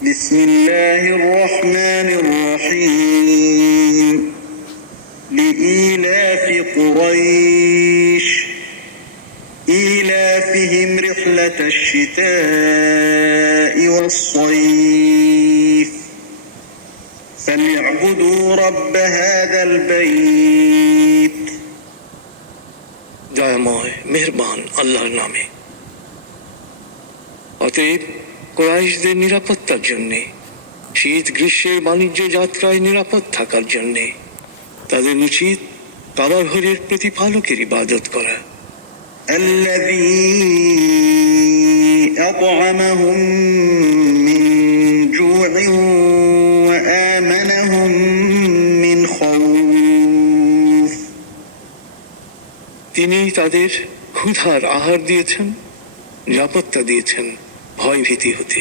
بسم الله الرحمن الرحيم لإيلاف قريش إيلافهم رحلة الشتاء والصيف فليعبدوا رب هذا البيت দয়াময় মেহেরবান আল্লাহর নামে। অতএব কুরাইশদের নিরাপত্তার জন্যে, শীত গ্রীষ্মের বাণিজ্য যাত্রায় নিরাপদ থাকার জন্যে তাদের উচিত কাবা ঘরের প্রতিপালকের ইবাদত করা। الذي أطعمهم من جوع وآمنهم من خوف তিনি তাদের ক্ষুধার আহার দিয়েছেন, নিরাপত্তা দিয়েছেন ভয় ভীতি হতে।